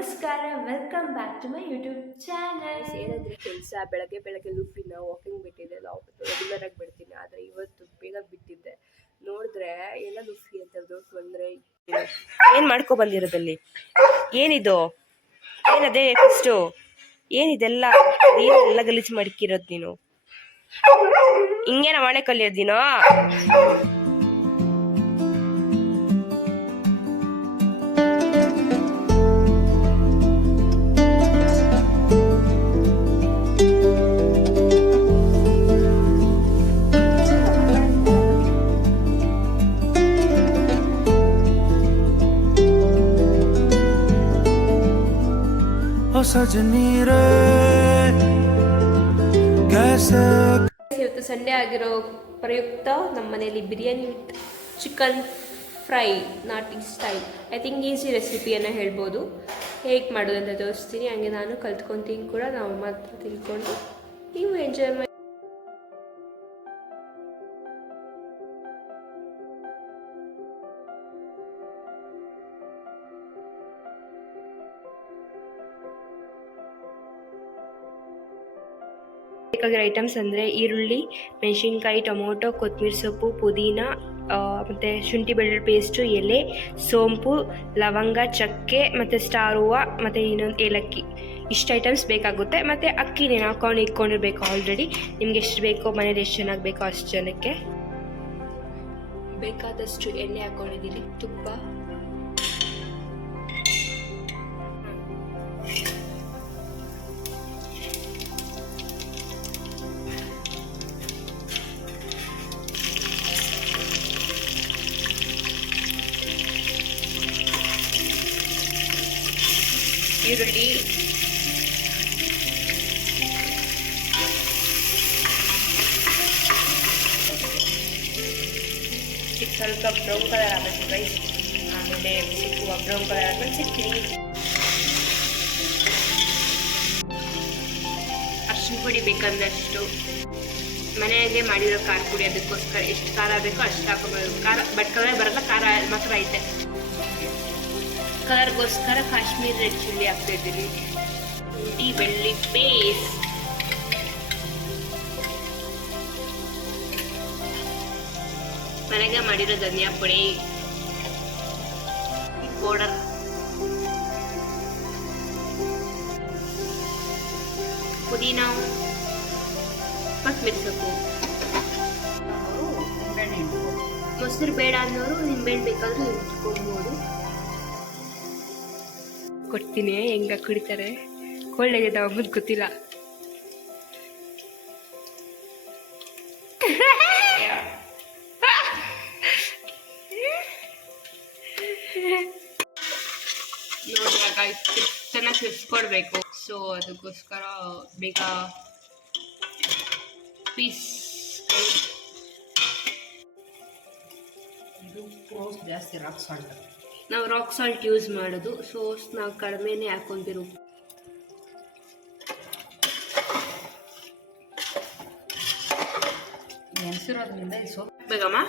ನಮಸ್ಕಾರ, welcome back to my YouTube channel. ಏನಂದರೆ ಕೆಲಸ ಬೆಳಗ್ಗೆ ಲುಫಿನ ವಾಕಿಂಗ್ ಬಿಟ್ಟಿದ್ದೆ, ರೆಗ್ಯುಲರ್ ಆಗಿ ಬಿಡ್ತೀನಿ. ಆದರೆ ಇವತ್ತು ಬೇಗ ಬಿಟ್ಟಿದ್ದೆ. ನೋಡಿದ್ರೆ ಎಲ್ಲ ಲುಫಿ ಅಂತ ದೊಡ್ಡ ಬಂದರೆ ಏನು ಮಾಡ್ಕೊ ಬಂದಿರೋದಲ್ಲಿ ಏನಿದು, ಏನದೇ ಫಸ್ಟು ಏನಿದೆಲ್ಲ ಏನೆಲ್ಲ ಗಲೀಜು ಮಾಡ್ಕಿರೋದು ನೀನು. ಹಿಂಗೇನ ಮನೆ ಕಲಿಯೋದು ನೀನು. ಇವತ್ತು ಸಂಡೇ ಆಗಿರೋ ಪ್ರಯುಕ್ತ ನಮ್ಮ ಮನೆಯಲ್ಲಿ ಬಿರಿಯಾನಿ ವಿತ್ ಚಿಕನ್ ಫ್ರೈ ನಾಟಿ ಸ್ಟೈಲ್. ಐ ಥಿಂಕ್ ಈಸಿ ರೆಸಿಪಿಯನ್ನು ಹೇಳ್ಬೋದು. ಹೇಗೆ ಮಾಡೋದು ಅಂತ ತೋರಿಸ್ತೀನಿ. ಹಂಗೆ ನಾನು ಕಲ್ತ್ಕೊತೀನಿ ಕೂಡ. ನಾವು ಮಾತ್ರ ತಿಳ್ಕೊಂಡು ನೀವು ಎಂಜಾಯ್ ಮಾಡಿ. ಬೇಕಾಗಿರೋ ಐಟಮ್ಸ್ ಅಂದರೆ ಈರುಳ್ಳಿ, ಮೆಣಸಿನ್ಕಾಯಿ, ಟೊಮೊಟೊ, ಕೊತ್ತಂಬರಿ ಸೊಪ್ಪು, ಪುದೀನ, ಮತ್ತು ಶುಂಠಿ ಬೆಳ್ಳುಳ್ಳಿ ಪೇಸ್ಟು, ಎಲೆ, ಸೋಂಪು, ಲವಂಗ, ಚಕ್ಕೆ ಮತ್ತು ಸ್ಟಾರ್ ಹೂವು ಮತ್ತು ಇನ್ನೊಂದು ಏಲಕ್ಕಿ. ಇಷ್ಟು ಐಟಮ್ಸ್ ಬೇಕಾಗುತ್ತೆ. ಮತ್ತು ಅಕ್ಕಿ ನೀನು ಹಾಕೊಂಡು ಇಟ್ಕೊಂಡಿರ್ಬೇಕು ಆಲ್ರೆಡಿ. ನಿಮ್ಗೆ ಎಷ್ಟು ಬೇಕೋ, ಮನೇಲಿ ಎಷ್ಟು ಚೆನ್ನಾಗಿ ಬೇಕೋ ಅಷ್ಟು ಜನಕ್ಕೆ ಬೇಕಾದಷ್ಟು ಎಣ್ಣೆ ಹಾಕ್ಕೊಂಡಿದ್ದೀನಿ. ತುಪ್ಪ, ಈರುಳ್ಳಿ, ಸ್ವಲ್ಪ ಬ್ರೌನ್ ಕಲರ್ ಆಗಬೇಕು ರೈಸ್. ಆಮೇಲೆ ಸಿಕ್ಕುವ ಬ್ರೌನ್ ಕಲರ್ ಆದ್ಮೇಲೆ ಸಿಕ್ಕಿರಿ. ಅರ್ಶಿನ ಪುಡಿ ಬೇಕಂದಷ್ಟು. ಮನೆಯಲ್ಲೇ ಮಾಡಿರೋ ಖಾರ ಪುಡಿ, ಅದಕ್ಕೋಸ್ಕರ ಎಷ್ಟು ಖಾರ ಬೇಕೋ ಅಷ್ಟು ಹಾಕೋಬೋದು. ಖಾರ ಬಟ್ ಕಲರ್ ಬರಲ್ಲ, ಖಾರ ಮಾತ್ರ ಐತೆ. ಕಲರ್ಗೋಸ್ಕರ ಕಾಶ್ಮೀರಿ ರೆಡ್ ಚಿಲ್ಲಿ ಹಾಕ್ತಾ ಇದ್ದೀವಿ. ಶುಂಠಿ ಬೆಳ್ಳುಳ್ಳಿ ಪೇಸ್ಟ್, ಮನೆಗೆ ಮಾಡಿರೋ ಧನಿಯಾ ಪುಡಿ ಪೌಡರ್, ಪುದೀನ, ಕೊತ್ತಂಬರಿ ಸೊಪ್ಪು. ಮೊಸರು ಬೇಡ ಅನ್ನೋರು ನಿಂಬೆಹಣ್ಣು ಬೇಕಾದ್ರೂ ಇಟ್ಕೊಳ್ಬೋದು. ಕೊಡ್ತೀನಿ ಹೆಂಗ ಕುಡಿತಾರೆ. ಕೋಲ್ಡ್ ಆಗಿದೆ ಅಮ್ಮದ್ ಗೊತ್ತಿಲ್ಲ. ನೋಡುವಾಗ ಚೆನ್ನಾಗಿ ಕ್ರಿಸ್ಕೊಡ್ಬೇಕು. ಸೊ ಅದಕ್ಕೋಸ್ಕರ ಬೇಗ ಪೀಸ್ ಜಾಸ್ತಿ ರಾಕ್ ಸಾಲ್ಟ್. ನಾವು ರಾಕ್ ಸಾಲ್ಟ್ ಯೂಸ್ ಮಾಡೋದು. ಸೊ ನಾವು ಕಡಿಮೆನೇ ಹಾಕೊಂತಿರು. ನೆನೆಸಿರೋದ್ರಿಂದ ಇದು ಸ್ವಲ್ಪ ಬೇಗಮ್ಮ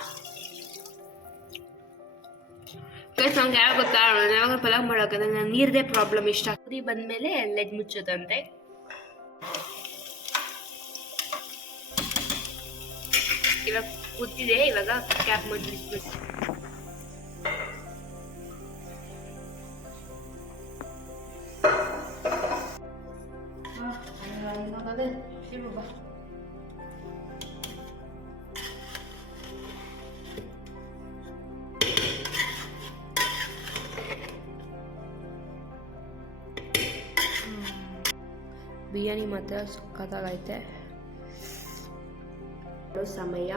ನಮ್ಗೆ ಯಾವಾಗ ಗೊತ್ತಾ, ಯಾವಾಗ ಪಲಾವ್ ಮಾಡೋಕಂದ್ರೆ ನಾನು ನೀರದೇ ಪ್ರಾಬ್ಲಮ್. ಇಷ್ಟ ಕುದಿ ಬಂದಮೇಲೆ ಲೆಗ್ ಮುಚ್ಚೋದಂತೆ. ಇವಾಗ ಕುದ್ದಿದೆ. ಇವಾಗ ಕ್ಯಾಪ್ ಮಾಡಿಬಿಟ್ಟು ಬಿರಿಯಾನಿ ಮಾತ್ರ ಸಕ್ಕತ್ತಾಗೈತೆ. ಸಮಯ